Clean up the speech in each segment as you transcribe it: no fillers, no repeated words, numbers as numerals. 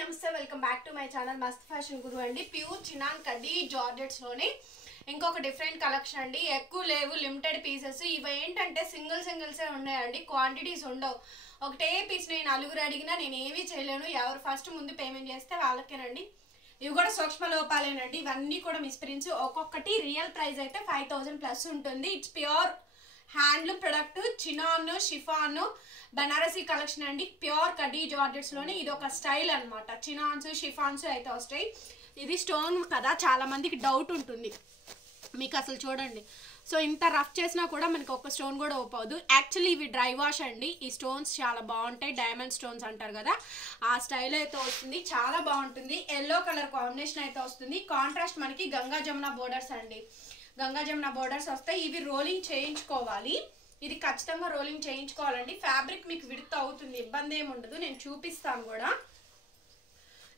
నమస్తే welcome back to my channel మస్త్ fashion గురు అండి. ప్యూర్ చినాన్ కడ్డీ జార్జెట్స్ లోని ఇంకొక డిఫరెంట్ కలెక్షన్ అండి. ఎక్కువ లేవు, లిమిటెడ్ పీసెస్. ఇవి ఏంటంటే సింగిల్సే ఉన్నాయండి, క్వాంటిటీస్ ఉండవు. ఒకటే పీస్ నేను నలుగురు అడిగినా నేను ఏమీ చేయలేను. ఎవరు ఫస్ట్ ముందు పేమెంట్ చేస్తే వాళ్ళకేనండి. ఇవి కూడా సూక్ష్మ లోపాలేనండి. ఇవన్నీ కూడా మిస్ప్రింట్స్. ఒక్కొక్కటి రియల్ ప్రైస్ అయితే 5000 ప్లస్ ఉంటుంది. It's pure handloom product, chinon chiffon Banarasi collection అండి. ప్యూర్ కడ్డీ జార్జెట్స్ లోనే ఇది ఒక స్టైల్ అనమాట. చినాన్స్ షిఫాన్స్ అయితే వస్తాయి. ఇది స్టోన్ కదా, చాలా మందికి డౌట్ ఉంటుంది. మీకు అసలు చూడండి, సో ఇంత రఫ్ చేసినా కూడా మనకి ఒక స్టోన్ కూడా ఓపవదు. యాక్చువల్లీ ఇవి డ్రై వాష్ అండి. ఈ స్టోన్స్ చాలా బాగుంటాయి, డైమండ్ స్టోన్స్ అంటారు కదా, ఆ స్టైల్ అయితే వస్తుంది. చాలా బాగుంటుంది. ఎల్లో కలర్ కాంబినేషన్ అయితే వస్తుంది. కాంట్రాస్ట్ మనకి గంగా జమున బోర్డర్స్ అండి. గంగా జమున బోర్డర్స్ వస్తాయి. ఇవి రోలింగ్ చేయించుకోవాలి. ఇది ఖచ్చితంగా రోలింగ్ చేయించుకోవాలండి. ఫ్యాబ్రిక్ మీకు విడుతూ అవుతుంది, ఇబ్బంది ఏమి ఉండదు. నేను చూపిస్తాను కూడా.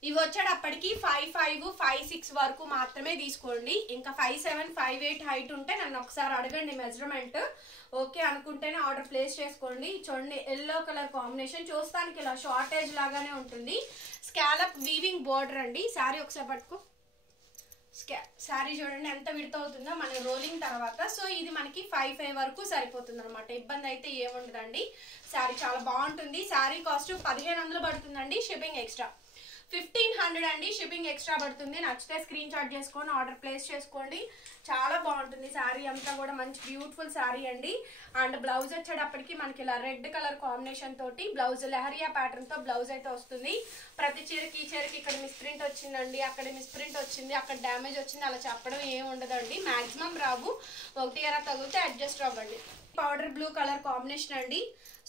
ఇవి వచ్చేటప్పటికి 5'5", 5'6" వరకు మాత్రమే తీసుకోండి. ఇంకా 5'7", 5'8" హైట్ ఉంటే నన్ను ఒకసారి అడగండి మెజర్మెంట్. ఓకే అనుకుంటేనే ఆర్డర్ ప్లేస్ చేసుకోండి. చూడండి, ఎల్లో కలర్ కాంబినేషన్ చూస్తానికి ఇలా షార్టేజ్ లాగానే ఉంటుంది. స్కాలప్ వీవింగ్ బోర్డర్ అండి. శారీ ఒకసారి పట్టుకో. శారీ చూడండి ఎంత విడత అవుతుందో మన రోలింగ్ తర్వాత. సో ఇది మనకి 5'5" వరకు సరిపోతుంది అనమాట. ఇబ్బంది అయితే ఏముండదండి. శారీ చాలా బాగుంటుంది. శారీ కాస్ట్ 1500 పడుతుందండి. షిప్పింగ్ ఎక్స్ట్రా 1500 అండి. షిప్పింగ్ ఎక్స్ట్రా పడుతుంది. నచ్చితే స్క్రీన్ షాట్ చేసుకొని ఆర్డర్ ప్లేస్ చేసుకోండి. చాలా బాగుంటుంది. శారీ అంతా కూడా మంచి బ్యూటిఫుల్ శారీ అండి. అండ్ బ్లౌజ్ వచ్చేటప్పటికి మనకి ఇలా రెడ్ కలర్ కాంబినేషన్ తోటి బ్లౌజ్ లెహరియా ప్యాటర్న్ తో బ్లౌజ్ అయితే వస్తుంది. ప్రతి చీరకి ఈ చీరకి ఇక్కడ మిస్ప్రింట్ వచ్చిందండి, అక్కడ మిస్ప్రింట్ వచ్చింది, అక్కడ డ్యామేజ్ వచ్చింది, అలా చెప్పడం ఏమి ఉండదండి. మాక్సిమం రావు. ఒకటి అలా తగిలితే అడ్జస్ట్ అవ్వండి. పౌడర్ బ్లూ కలర్ కాంబినేషన్ అండి.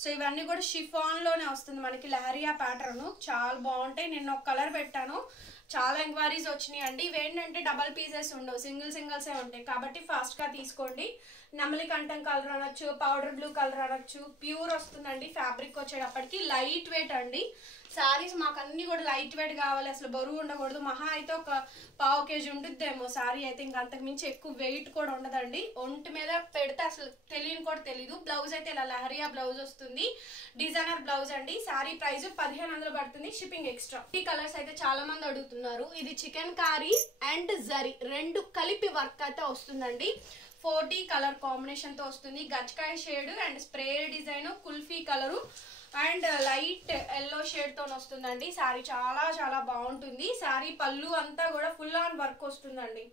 సో ఇవన్నీ కూడా షిఫాన్ లోనే వస్తుంది మనకి లహరియా ప్యాటర్న్. చాలా బాగుంటాయి. నేను ఒక కలర్ పెట్టాను, చాలా ఎంక్వైరీస్ వచ్చినాయి అండి. ఇవేంటంటే డబల్ పీసెస్ ఉండవు, సింగిల్సే ఉంటాయి. కాబట్టి ఫాస్ట్ గా తీసుకోండి. నెమలి కంఠం కలర్ అనొచ్చు, పౌడర్ బ్లూ కలర్ అనొచ్చు. ప్యూర్ వస్తుందండి. ఫ్యాబ్రిక్ వచ్చేటప్పటికి లైట్ వెయిట్ అండి. శారీస్ మాకు అన్ని కూడా లైట్ వెయిట్ కావాలి, అసలు బరువు ఉండకూడదు. మహా అయితే ఒక 1/4 kg ఉంటుందేమో శారీ అయితే. ఇంకా అంతకు మించి ఎక్కువ వెయిట్ కూడా ఉండదండి. ఒంటి మీద పెడితే అసలు తెలియని కూడా తెలీదు. బ్లౌజ్ అయితే ఇలా లహరియా బ్లౌజ్ వస్తుంది. డిజైనర్ బ్లౌజ్ అండి. శారీ ప్రైస్ 1500 పడుతుంది. Shipping extra. ఈ కలర్స్ అయితే చాలా మంది అడుగుతున్నారు. ఇది చికెన్ కారీ అండ్ జరీ రెండు కలిపి వర్క్ అయితే వస్తుందండి. 4D కలర్ కాంబినేషన్ తో వస్తుంది. గచ్చకాయ shade and spray design, kulfi colour and light yellow shade తో వస్తుందండి. శారీ చాలా బాగుంటుంది. శారీ పళ్ళు అంతా కూడా ఫుల్ ఆన్ వర్క్ వస్తుందండి.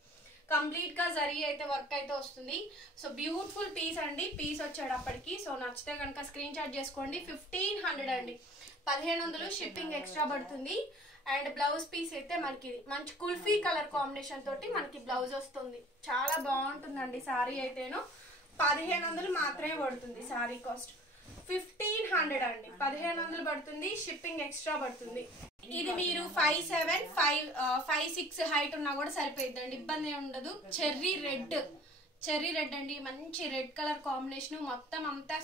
కంప్లీట్ గా జరీ అయితే వర్క్ అయితే వస్తుంది. సో బ్యూటిఫుల్ పీస్ అండి. పీస్ వచ్చేటప్పటికి సో నచ్చితే కనుక స్క్రీన్ షాట్ చేసుకోండి. 1500 అండి. 1500 షిప్పింగ్ ఎక్స్ట్రా పడుతుంది. అండ్ బ్లౌజ్ పీస్ అయితే మనకి మంచి కుల్ఫీ కలర్ కాంబినేషన్ తోటి మనకి బ్లౌజ్ వస్తుంది. చాలా బాగుంటుందండి. శారీ అయితేను 1500 మాత్రమే పడుతుంది. శారీ కాస్ట్ 1500 అండి. 1500 పడుతుంది. షిప్పింగ్ ఎక్స్ట్రా పడుతుంది. ఇది మీరు 5'7", 5'6" హైట్ ఉన్నా కూడా సరిపోయిద్దండి, ఇబ్బంది ఏమి ఉండదు. చెర్రీ రెడ్ అండి. మంచి రెడ్ కలర్ కాంబినేషన్. మొత్తం అంతా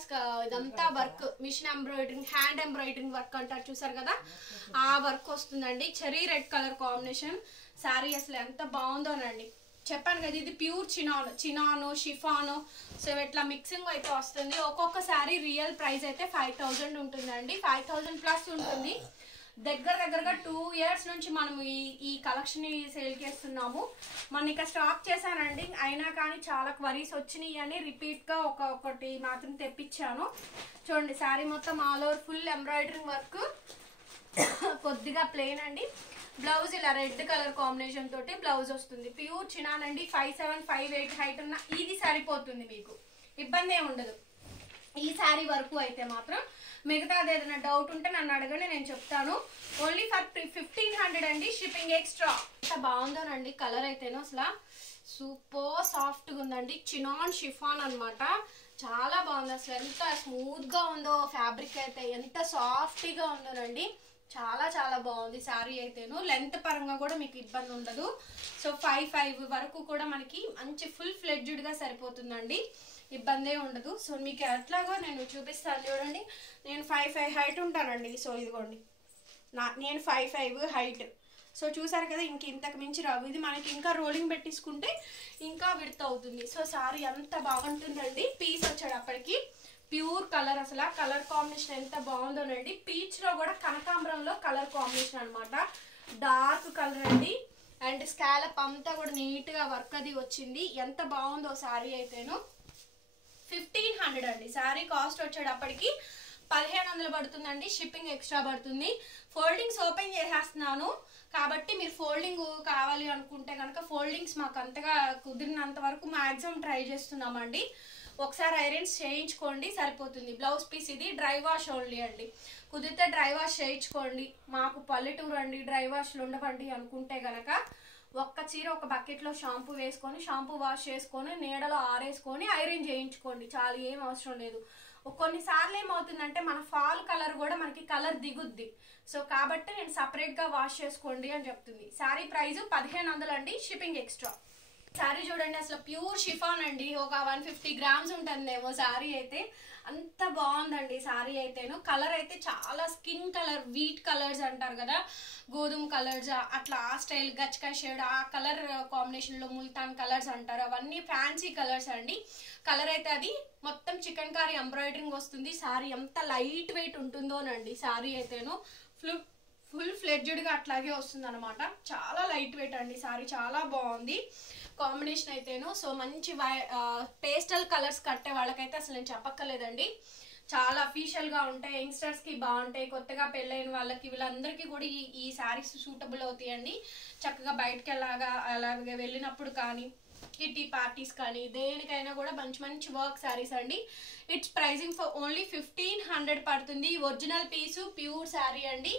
ఇదంతా work, machine embroidering, hand embroidering work అంటారు చూసారు కదా, ఆ వర్క్ వస్తుందండి. Cherry red colour combination. Sari అసలు ఎంత బాగుందోనండి. చెప్పాను కదా, ఇది ప్యూర్ చినాను షిఫాను. సో ఇట్లా మిక్సింగ్ అయితే వస్తుంది. ఒక్కొక్క శారీ రియల్ ప్రైస్ అయితే 5000 ఉంటుందండి. 5000 ప్లస్ ఉంటుంది. దగ్గరగా 2 years నుంచి మనం ఈ కలెక్షన్ సేల్ చేస్తున్నాము. మన ఇక స్టాక్ చేశానండి, అయినా కానీ చాలా క్వరీస్ వచ్చినాయి అని రిపీట్ గా ఒకటి మాత్రం తెప్పించాను. చూడండి, శారీ మొత్తం all over full embroidering work, కొద్దిగా ప్లెయిన్ అండి. బ్లౌజ్ ఇలా రెడ్ కలర్ కాంబినేషన్ తోటి బ్లౌజ్ వస్తుంది. ప్యూర్ చినాన్ అండి. 5'7", 5'8" హైట్ ఉన్న ఇది సరిపోతుంది, మీకు ఇబ్బంది ఏమి ఉండదు. ఈ శారీ వరకు అయితే మాత్రం. మిగతాది ఏదైనా డౌట్ ఉంటే నన్ను అడగండి, నేను చెప్తాను. ఓన్లీ ఫర్ 1500 అండి. Shipping extra. ఎంత బాగుందోనండి కలర్ అయితేనో అసలు సూపర్ సాఫ్ట్ గా ఉందండి. చినాన్ షిఫాన్ అనమాట. చాలా బాగుంది. అసలు ఎంత స్మూత్ గా ఉందో ఫ్యాబ్రిక్ అయితే, ఎంత సాఫ్ట్గా ఉందోనండి. చాలా బాగుంది శారీ అయితేను. లెంత్ పరంగా కూడా మీకు ఇబ్బంది ఉండదు. సో 5'5" వరకు కూడా మనకి మంచి ఫుల్ ఫ్లెడ్జ్డ్ గా సరిపోతుందండి, ఇబ్బందే ఉండదు. సో మీకు ఎట్లాగో నేను చూపిస్తాను చూడండి. నేను 5'5" హైట్ ఉంటానండి. సో ఇదిగోండి, నేను 5'5" హైట్. సో చూసారు కదా, ఇంతకు మించి రావు. ఇది మనకి ఇంకా రోలింగ్ పెట్టించుకుంటే ఇంకా విడత అవుతుంది. సో శారీ అంత బాగుంటుందండి. పీస్ వచ్చేటప్పటికి ప్యూర్ కలర్, అసలు కలర్ కాంబినేషన్ ఎంత బాగుందోనండి. పీచ్ లో కూడా కనకాంబరంలో కలర్ కాంబినేషన్ అనమాట, డార్క్ కలర్ అండి. అండ్ స్కాలప్ అంతా కూడా నీట్ గా వర్క్ అది వచ్చింది. ఎంత బాగుందో శారీ అయితేను. 1500 అండి. శారీ కాస్ట్ వచ్చేటప్పటికి 1500 పడుతుందండి. షిప్పింగ్ ఎక్స్ట్రా పడుతుంది. ఫోల్డింగ్స్ ఓపెన్ చేసేస్తున్నాను కాబట్టి మీరు ఫోల్డింగ్ కావాలి అనుకుంటే కనుక ఫోల్డింగ్స్ మాకు అంతగా కుదిరినంత వరకు మ్యాక్సిమం ట్రై చేస్తున్నామండి. ఒకసారి ఐరన్స్ చేయించుకోండి సరిపోతుంది. బ్లౌజ్ పీస్ ఇది డ్రై వాష్ ఓన్లీ అండి. కుదిరితే డ్రై వాష్ చేయించుకోండి. మాకు పల్లెటూరు అండి, డ్రై వాష్లు ఉండవండి అనుకుంటే కనుక ఒక్క చీర ఒక బకెట్లో షాంపూ వేసుకొని షాంపూ వాష్ చేసుకొని నీడలో ఆరేసుకొని ఐరన్ చేయించుకోండి చాలు, ఏం అవసరం లేదు. కొన్నిసార్లు ఏమవుతుందంటే మన ఫాల్ కలర్ కూడా మనకి కలర్ దిగుద్ది. సో కాబట్టి నేను సపరేట్గా వాష్ చేసుకోండి అని చెప్తుంది. శారీ ప్రైస్ 1500 అండి, షిప్పింగ్ ఎక్స్ట్రా. శారీ చూడండి అసలు ప్యూర్ షిఫాన్ అండి. ఒక 150 గ్రామ్స్ ఉంటుందేమో శారీ అయితే. అంత బాగుందండి శారీ అయితేను. కలర్ అయితే చాలా స్కిన్ కలర్, వీట్ కలర్స్ అంటారు కదా, గోధుమ కలర్స్ అట్లా ఆ స్టైల్, గచ్చకాయ షేడ్ ఆ కలర్ కాంబినేషన్లో ముల్తాన్ కలర్స్ అంటారు, అవన్నీ ఫ్యాన్సీ కలర్స్ అండి. కలర్ అయితే అది మొత్తం చికెన్ కారీ ఎంబ్రాయిడరింగ్ వస్తుంది. శారీ ఎంత లైట్ వెయిట్ ఉంటుందోనండి. శారీ అయితేను ఫుల్ ఫ్లెడ్జ్డ్గా అట్లాగే వస్తుంది అనమాట. చాలా లైట్ వెయిట్ అండి శారీ, చాలా బాగుంది కాంబినేషన్ అయితేను. సో మంచి పేస్టల్ కలర్స్ కట్టే వాళ్ళకైతే అసలు నేను చెప్పక్కర్లేదండి. చాలా అఫీషియల్గా ఉంటాయి, యంగ్స్టర్స్కి బాగుంటాయి, కొత్తగా పెళ్ళైన వాళ్ళకి వీళ్ళందరికీ కూడా ఈ శారీస్ సూటబుల్ అవుతాయండి. చక్కగా బయటకి అలాగే వెళ్ళినప్పుడు కానీ కిటీ పార్టీస్ కానీ దేనికైనా కూడా మంచి మంచి వర్క్ శారీస్ అండి. ఇట్స్ ప్రైజింగ్ ఫర్ ఓన్లీ 1500 పడుతుంది. ఒరిజినల్ పీసు ప్యూర్ శారీ అండి.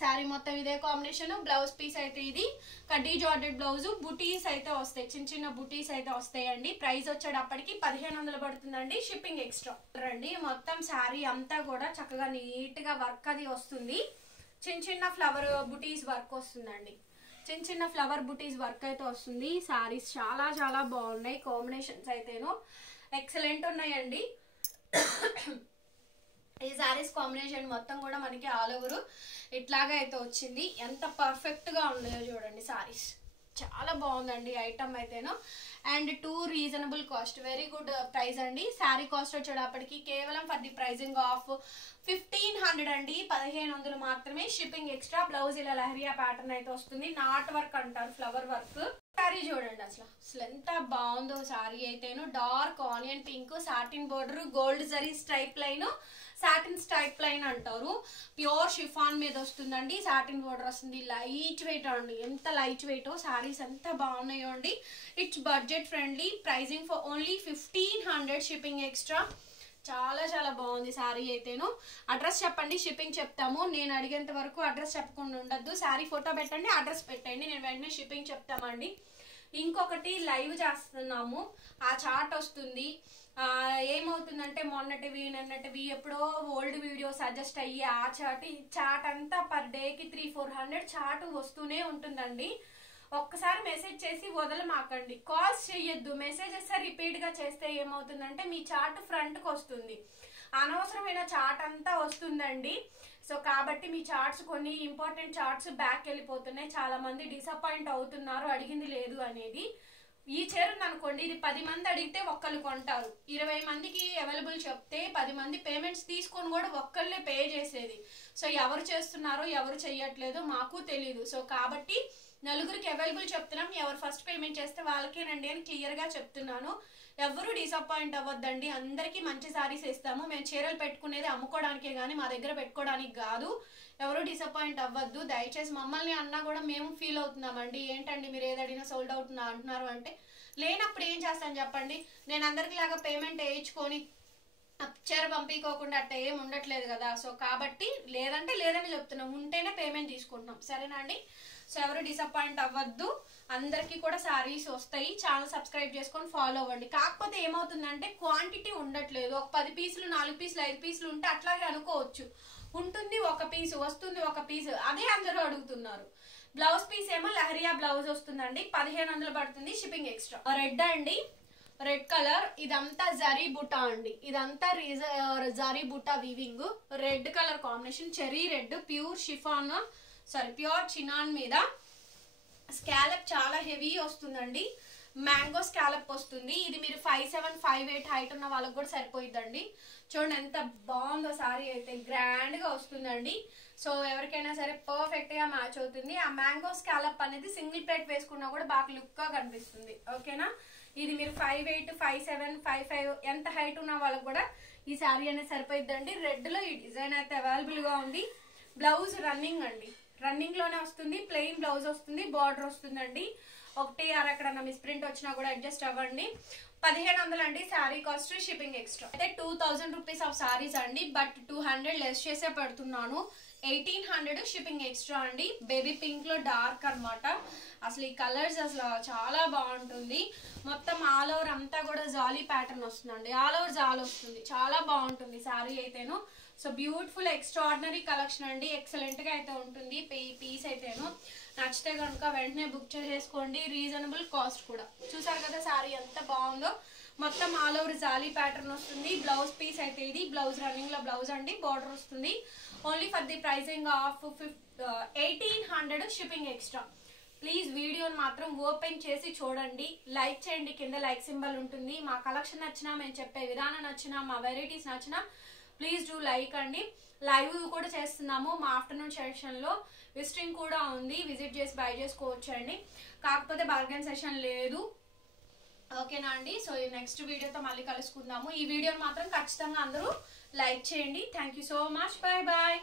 శారీ మొత్తం ఇదే కాంబినేషన్. బ్లౌజ్ పీస్ అయితే ఇది కడ్డీ జార్జెట్ బ్లౌజ్, బుటీస్ అయితే వస్తాయి, చిన్న చిన్న బుటీస్ అయితే వస్తాయండి. ప్రైస్ వచ్చేటప్పటికి 1500 పడుతుందండి, షిప్పింగ్ ఎక్స్ట్రా రండి. మొత్తం శారీ అంతా కూడా చక్కగా నీట్ గా వర్క్ అది వస్తుంది. చిన్న చిన్న ఫ్లవర్ బుటీస్ వర్క్ వస్తుందండి. చిన్న చిన్న ఫ్లవర్ బుటీస్ వర్క్ అయితే వస్తుంది. శారీస్ చాలా చాలా బాగున్నాయి. కాంబినేషన్స్ అయితేను ఎక్సలెంట్ ఉన్నాయండి. ఈ శారీస్ కాంబినేషన్ మొత్తం కూడా మనకి ఆల్ ఓవర్ ఇట్లాగా అయితే వచ్చింది. ఎంత పర్ఫెక్ట్ గా ఉన్నాయో చూడండి శారీస్. చాలా బాగుందండి ఐటమ్ అయితేను. And too reasonable cost, very good price అండి. శారీ కాస్ట్ వచ్చేటప్పటికి కేవలం ఫర్ ది ప్రైజింగ్ ఆఫ్ 1500 అండి, 1500 మాత్రమే, షిప్పింగ్ ఎక్స్ట్రా. బ్లౌజ్ ఇలా లహరియా ప్యాటర్న్ అయితే వస్తుంది, నాట్ వర్క్ అంటారు, ఫ్లవర్ వర్క్. శారీ చూడండి అసలు ఎంత బాగుందో శారీ అయితేను. Dark onion pink, satin border, gold zari stripe line, satin stripe line అంటారు. ప్యూర్ షిఫాన్ మీద వస్తుందండి, సాటిన్ బోర్డర్ వస్తుంది. లైట్ వెయిట్ అండి, ఎంత లైట్ వెయిట్. శారీస్ ఎంత బాగున్నాయో అండి. It's budget friendly, pricing for only 1500, shipping extra. చాలా చాలా బాగుంది శారీ అయితేను. అడ్రస్ చెప్పండి, షిప్పింగ్ చెప్తాము. నేను అడిగేంత వరకు అడ్రస్ చెప్పకుండా ఉండద్దు. శారీ ఫోటో పెట్టండి, అడ్రస్ పెట్టండి, నేను వెంటనే షిప్పింగ్ చెప్తామండి. ఇంకొకటి లైవ్ చేస్తున్నాము, ఆ చార్ట్ వస్తుంది. ఏమవుతుందంటే మొన్నటివి నిన్నటివి ఎప్పుడో ఓల్డ్ వీడియో సజెస్ట్ అయ్యి ఆ చార్ట్ అంతా పర్ డేకి 300-400 చార్ట్ వస్తూనే ఉంటుందండి. ఒక్కసారి మెసేజ్ చేసి వదలమాకండి, కాల్స్ చెయ్యొద్దు. మెసేజెస్ రిపీట్ గా చేస్తే ఏమవుతుందంటే మీ చార్ట్ ఫ్రంట్ కి వస్తుంది, అనవసరమైన చార్ట్ అంతా వస్తుందండి. సో కాబట్టి మీ చార్ట్స్, కొన్ని ఇంపార్టెంట్ చార్ట్స్ బ్యాక్ వెళ్ళిపోతున్నాయి. చాలా మంది డిసప్పాయింట్ అవుతున్నారు, అడిగింది లేదు అనేది. ఈ చీర ఉందనుకోండి, ఇది 10 మంది అడిగితే ఒక్కళ్ళు కొంటారు, 20 మందికి అవైలబుల్ చెప్తే 10 మంది పేమెంట్స్ తీసుకొని కూడా ఒక్కళ్ళే పే చేసేది. సో ఎవరు చేస్తున్నారో ఎవరు చెయ్యట్లేదో మాకు తెలీదు. సో కాబట్టి నలుగురికి అవైలబుల్ చెప్తున్నాం, ఎవరు ఫస్ట్ పేమెంట్ చేస్తే వాళ్ళకేనండి అని క్లియర్ గా చెప్తున్నాను. ఎవరు డిసప్పాయింట్ అవ్వద్దండి, అందరికీ మంచి సారీస్ ఇస్తాము. మేము చీరలు పెట్టుకునేది అమ్ముకోవడానికే కానీ మా దగ్గర పెట్టుకోవడానికి కాదు. ఎవరు డిసప్పాయింట్ అవ్వద్దు దయచేసి. మమ్మల్ని అన్నా కూడా మేము ఫీల్ అవుతున్నామండి, ఏంటండి మీరు ఏది అడిగినా సోల్డ్ అవుట్ అంటున్నారు అంటే. లేనప్పుడు ఏం చేస్తాను చెప్పండి, నేను అందరికి లాగా పేమెంట్ వేయించుకొని చీర పంపించుకోకుండా అట్ట ఏం ఉండట్లేదు కదా. సో కాబట్టి లేదంటే లేదని చెప్తున్నాం, ఉంటేనే పేమెంట్ తీసుకుంటున్నాం, సరేనా అండి. సో ఎవరు డిసప్పాయింట్ అవ్వద్దు, అందరికీ కూడా సారీస్ వస్తాయి. ఛానల్ సబ్స్క్రైబ్ చేసుకొని ఫాలో అవ్వండి. కాకపోతే ఏమవుతుందంటే క్వాంటిటీ ఉండట్లేదు. ఒక 10 పీసులు 4 పీసులు 5 పీసులు ఉంటే అట్లాగే అనుకోవచ్చు, ఉంటుంది ఒక పీసు, వస్తుంది ఒక పీసు, అదే అందరూ అడుగుతున్నారు. బ్లౌజ్ పీస్ ఏమో లహరియా బ్లౌజ్ వస్తుందండి, 1500 పడుతుంది, షిప్పింగ్ ఎక్స్ట్రా. రెడ్ అండి, రెడ్ కలర్, ఇదంతా జరీ బుటా అండి, ఇదంతా zari buta weaving, red colour combination, cherry red, pure chiffon pure chinon మీద స్కాలప్ చాలా హెవీ వస్తుందండి. మ్యాంగో స్కాలప్ వస్తుంది. ఇది మీరు 5'7", 5'8" హైట్ ఉన్న వాళ్ళకి కూడా సరిపోయిద్దండి. చూడండి ఎంత బాగుందో సారీ అయితే, గ్రాండ్ గా వస్తుందండి. సో ఎవరికైనా సరే పర్ఫెక్ట్ గా మ్యాచ్ అవుతుంది. ఆ మ్యాంగో స్కాలప్ అనేది సింగిల్ ప్లేట్ వేసుకున్నా కూడా బాగా లుక్ గా కనిపిస్తుంది. ఓకేనా, ఇది మీరు 5'8", 5'7", 5'5" ఎంత హైట్ ఉన్న వాళ్ళకి కూడా ఈ శారీ అనేది సరిపోయిద్దండి. రెడ్ లో ఈ డిజైన్ అయితే అవైలబుల్ గా ఉంది. బ్లౌజ్ రన్నింగ్ అండి, రన్నింగ్ లోనే వస్తుంది. ప్లెయిన్ బ్లౌజ్ వస్తుంది, బార్డర్ వస్తుందండి. ఒకటి ఎక్కడన్నా మిస్ ప్రింట్ వచ్చినా కూడా అడ్జస్ట్ అవ్వండి. 1500 అండి శారీ కాస్ట్, షిప్పింగ్ ఎక్స్ట్రా. అయితే 2000 రూపీస్ ఆఫ్ శారీస్ అండి, బట్ 200 లెస్ చేసే పెడుతున్నాను. 1800 షిప్పింగ్ ఎక్స్ట్రా అండి. బేబీ పింక్ లో డార్క్ అనమాట. అసలు ఈ కలర్స్ అసలు చాలా బాగుంటుంది. మొత్తం ఆల్ ఓవర్ అంతా కూడా జాలీ ప్యాటర్న్ వస్తుందండి, ఆల్ ఓవర్ జాల్ వస్తుంది. చాలా బాగుంటుంది శారీ అయితేను. సో బ్యూటిఫుల్ ఎక్స్ట్రాడినరీ కలెక్షన్ అండి, ఎక్సలెంట్ గా అయితే ఉంటుంది. పీస్ అయితేను నచ్చితే కనుక వెంటనే బుక్ చేసేసుకోండి. రీజనబుల్ కాస్ట్ కూడా. చూసారు కదా శారీ ఎంత బాగుందో, మొత్తం ఆల్ ఓవర్ జాలీ ప్యాటర్న్ వస్తుంది. బ్లౌజ్ పీస్ అయితే ఇది, బ్లౌజ్ రన్నింగ్ లో బ్లౌజ్ అండి, బార్డర్ వస్తుంది. Only for the pricing of 1800 shipping extra. Please వీడియోని మాత్రం ఓపెన్ చేసి చూడండి, లైక్ చేయండి. కింద లైక్ సింబల్ ఉంటుంది. మా కలెక్షన్ నచ్చినా, మేము చెప్పే విధానం నచ్చినా, మా వెరైటీస్ నచ్చినా ప్లీజ్ డూ లైక్ అండి. లైవ్ కూడా చేస్తున్నాము మా ఆఫ్టర్నూన్ సెషన్ లో, విజిటింగ్ కూడా ఉంది, విజిట్ చేసి బై చేసుకోవచ్చు అండి. కాకపోతే బార్గెన్ సెషన్ లేదు. ఓకేనా అండి. సో ఈ నెక్స్ట్ వీడియోతో మళ్ళీ కలుసుకుందాము. ఈ వీడియోని మాత్రం ఖచ్చితంగా అందరూ లైక్ చేయండి. Thank you so much. Bye bye.